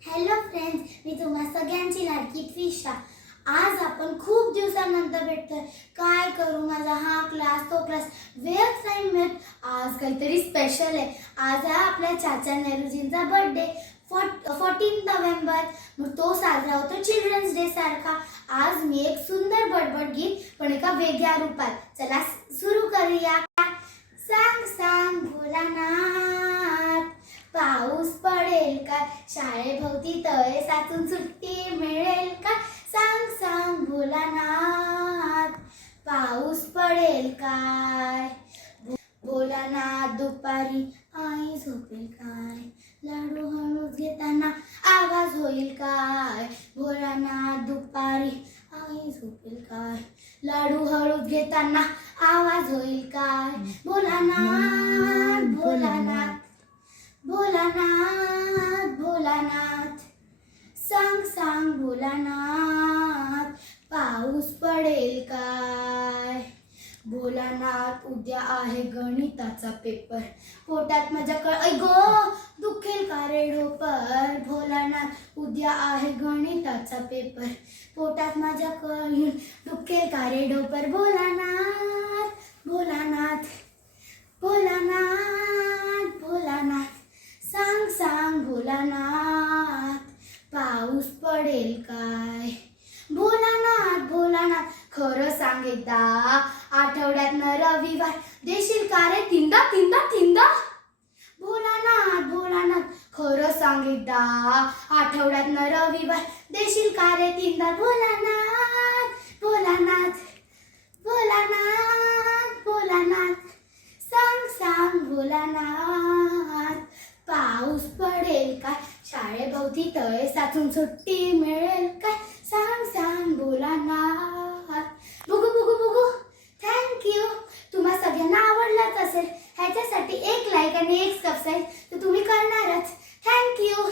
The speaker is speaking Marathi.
हॅलो फ्रेंड्स, मी तुम्हा सगळ्यांची लाडकी त्रिशा। आज आपण खूप दिवसानंतर भेटतोय। काय करू, माझा हा क्लास तो क्लास वेळच नाही मिळत। आज काहीतरी स्पेशल आहे। आज आहे आपल्या चाचा नेहरूजींचा बर्थडे 14 नोव्हेंबर। मग तो साजरा होतो चिल्ड्रन्स डे सारखा। आज मी एक सुंदर बडबड गीत पण एका वेगळ्या रूपात, चला सुरू करूया। सांग सांग भोलानाथ, पाऊस पडेल का, शाळेभोवती तळे साचून सुट्टी मिळेल का। सांग सांग भोलानाथ, पाऊस पडेल काय। भोलानाथ दुपारी आई झोपेल काय, लाडू हळूच घेताना आवाज होईल काय। भोलानाथ दुपारी आई झोपेल काय, लाडू हळूच घेताना आवाज होईल काय। भोलानाथ भोलानाथ भोलानाथ भोलानाथ, सांग सांग भोलानाथ, पाऊस पडेल काय। भोलानाथ उद्या आहे गणिताचा पेपर, पोटात माझ्या ऐ गो दुखेल का रे ढोपर। भोलानाथ उद्या आहे गणिताचा पेपर, पोटात माझ्या दुखेल का रे ढोपर। भोलानाथ भोलानाथ भोलानाथ भोलानाथ, सांग सांग भोलानाथ, पाऊस पडेल काय। भोलानाथ भोलानाथ खरं सांग एकदा, आठवड्यातनं रविवार देशील का रे तीनदा तीनदा तीनदा। भोलानाथ भोलानाथ खरं सांग एकदा, आठवड्यातनं रविवार देशील का रे तीनदा। भोलानाथ भोलानाथ भोलानाथ भोलानाथ, सांग सांग भोलानाथ, पाऊस पडेल काय, शाळेभोवती तळे साचून सुट्टी मिळेल काय। सांग सांग भोलानाथ। बघू बघू बघू, थँक्यू। तुम्हा सगळ्यांना आवडलाच असेल। ह्याच्यासाठी एक लाईक आणि एक सबस्क्राईब तर तुम्ही करणारच। थँक्यू।